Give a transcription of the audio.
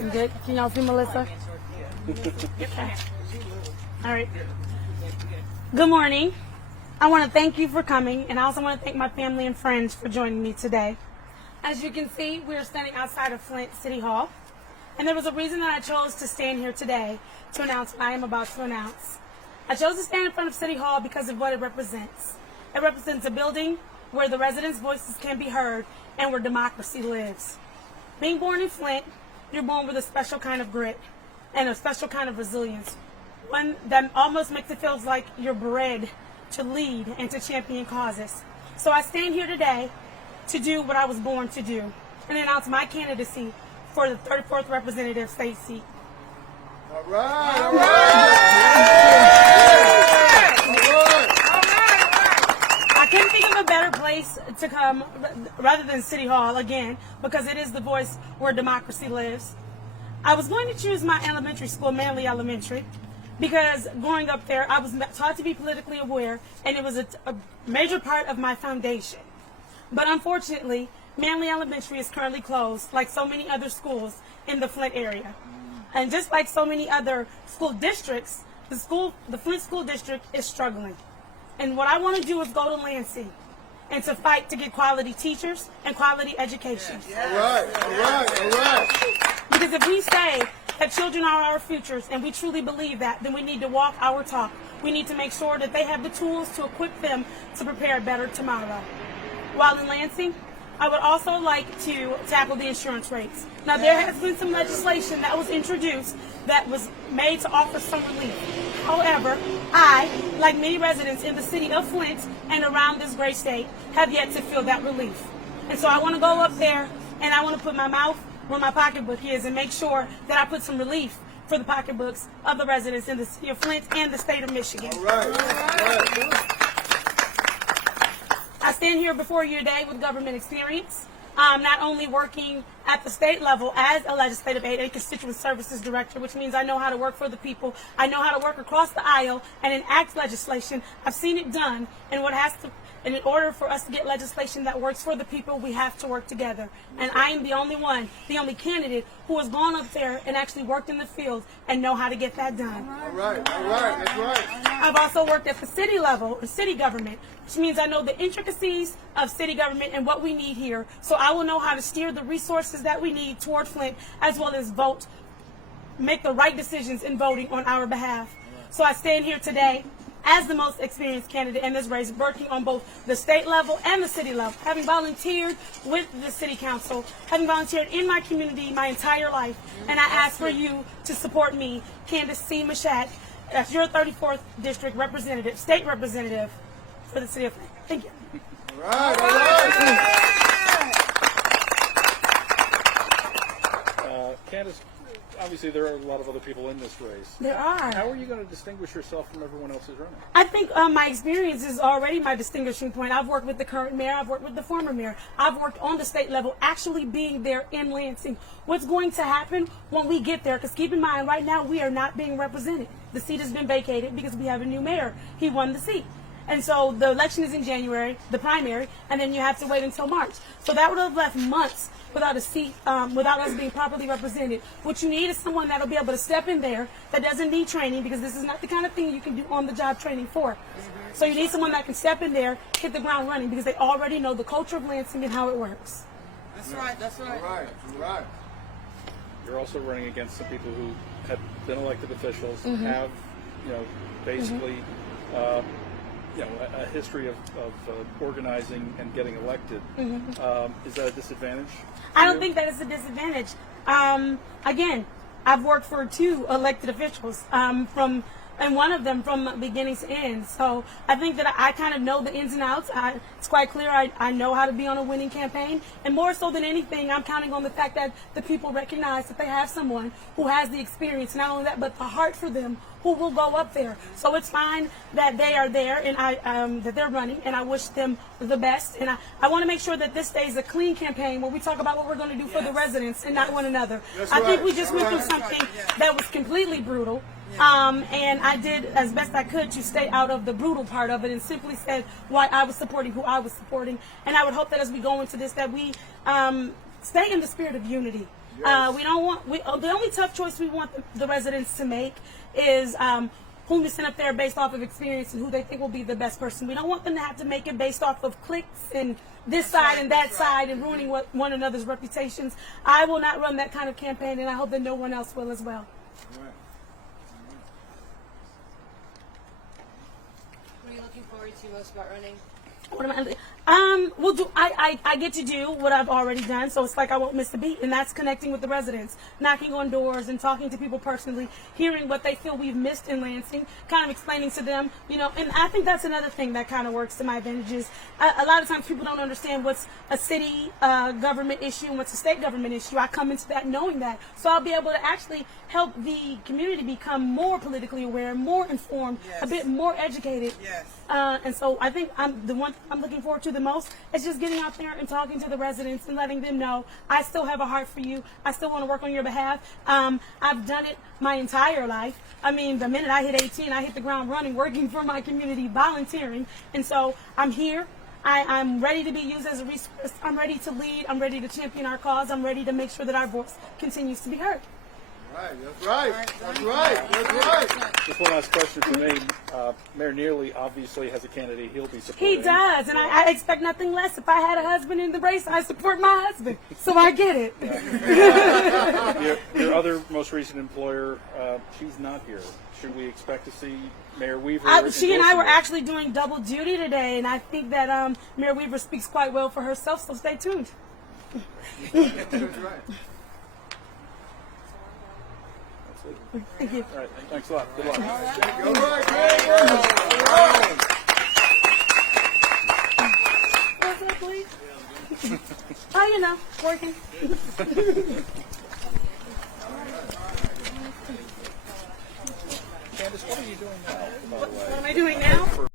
I'm good. Can y'all see Melissa? Okay. All right. Good morning. I want to thank you for coming, and I also want to thank my family and friends for joining me today. As you can see, we are standing outside of Flint City Hall, and there was a reason that I chose to stand here today to announce what I am about to announce. I chose to stand in front of City Hall because of what it represents. It represents a building where the residents' voices can be heard and where democracy lives. Being born in Flint, you're born with a special kind of grit and a special kind of resilience, one that almost makes it feel like you're bred to lead and to champion causes. So I stand here today to do what I was born to do and announce my candidacy for the 34th representative state seat. All right, all right. I couldn't think of a better place to come rather than City Hall again, because it is the voice where democracy lives. I was going to choose my elementary school, Manley Elementary, because growing up there, I was taught to be politically aware, and it was a major part of my foundation. But unfortunately, Manley Elementary is currently closed, like so many other schools in the Flint area. And just like so many other school districts, the Flint School District is struggling. And what I want to do is go to Lansing and to fight to get quality teachers and quality education. All right, all right, all right. Because if we say that children are our futures, and we truly believe that, then we need to walk our talk. We need to make sure that they have the tools to equip them to prepare a better tomorrow. While in Lansing, I would also like to tackle the insurance rates. Now, there has been some legislation that was introduced that was made to offer some relief. However, I, like many residents in the city of Flint and around this great state, have yet to feel that relief. And so I want to go up there and I want to put my mouth where my pocketbook is and make sure that I put some relief for the pocketbooks of the residents in the city of Flint and the state of Michigan. All right, all right. I stand here before you today with government experience, not only working at the state level as a legislative aide and constituent services director, which means I know how to work for the people. I know how to work across the aisle and enact legislation. I've seen it done, and in order for us to get legislation that works for the people, we have to work together. And I am the only candidate who has gone up there and actually worked in the field and know how to get that done. All right, that's right. I've also worked at the city level, or city government, which means I know the intricacies of city government and what we need here. So I will know how to steer the resources that we need toward Flint, as well as make the right decisions in voting on our behalf. So I stand here today as the most experienced candidate in this race, working on both the state level and the city level, having volunteered with the city council, having volunteered in my community my entire life, and I ask for you to support me, Candice C. Mushatt, as your 34th district representative, state representative for the city of Flint. Thank you. All right, all right. Candice, obviously there are a lot of other people in this race. There are. How are you going to distinguish yourself from everyone else who's running? I think my experience is already my distinguishing point. I've worked with the current mayor. I've worked with the former mayor. I've worked on the state level, actually being there in Lansing. What's going to happen when we get there? Because keep in mind, right now we are not being represented. The seat has been vacated because we have a new mayor. He won the seat. And so the election is in January, the primary, and then you have to wait until March. So that would have left months without a seat, without us being properly represented. What you need is someone that will be able to step in there that doesn't need training, because this is not the kind of thing you can do on-the-job training for. So you need someone that can step in there, hit the ground running, because they already know the culture of Lansing and how it works. That's right, that's right. All right, all right. You're also running against some people who have been elected officials, have, basically, a history of organizing and getting elected. Is that a disadvantage? I don't think that it's a disadvantage. Again, I've worked for 2 elected officials, and one of them from beginning to end. So I think that I kind of know the ins and outs. It's quite clear I know how to be on a winning campaign. And more so than anything, I'm counting on the fact that the people recognize that they have someone who has the experience, not only that, but the heart for them, who will go up there. So it's fine that they are there and that they're running, and I wish them the best. And I want to make sure that this stays a clean campaign where we talk about what we're going to do for the residents and not one another. I think we just went through something that was completely brutal. And I did as best I could to stay out of the brutal part of it and simply said why I was supporting who I was supporting. And I would hope that as we go into this that we stay in the spirit of unity. Yes. We don't want. The only tough choice we want the residents to make is whom to send up there based off of experience and who they think will be the best person. We don't want them to have to make it based off of clicks and this side and that side and ruining one another's reputations. I will not run that kind of campaign, and I hope that no one else will as well. All right. What are you looking forward to most about running? What am I? I get to do what I've already done, so it's like I won't miss a beat, and that's connecting with the residents, knocking on doors and talking to people personally, hearing what they feel we've missed in Lansing, kind of explaining to them, and I think that's another thing that kind of works to my advantages. A lot of times people don't understand what's a city government issue and what's a state government issue. I come into that knowing that, so I'll be able to actually help the community become more politically aware, more informed, a bit more educated. Yes. And so I think the one thing I'm looking forward to the most is just getting out there and talking to the residents and letting them know I still have a heart for you. I still want to work on your behalf. I've done it my entire life. I mean, the minute I hit 18, I hit the ground running, working for my community, volunteering. And so I'm here. I'm ready to be used as a resource. I'm ready to lead. I'm ready to champion our cause. I'm ready to make sure that our voice continues to be heard. Right, that's right. That's right. That's right. Just one last question for me. Mayor Neely obviously has a candidate he'll be supporting. He does, and I expect nothing less. If I had a husband in the race, I support my husband. So I get it. Your other most recent employer, she's not here. Should we expect to see Mayor Weaver? She and I were actually doing double duty today, and I think that Mayor Weaver speaks quite well for herself, so stay tuned. That's right. Thank you. All right, thanks a lot. Good luck. All right, great work. All right. What's up, please? Oh, working. Candice, what are you doing now, by the way? What am I doing now?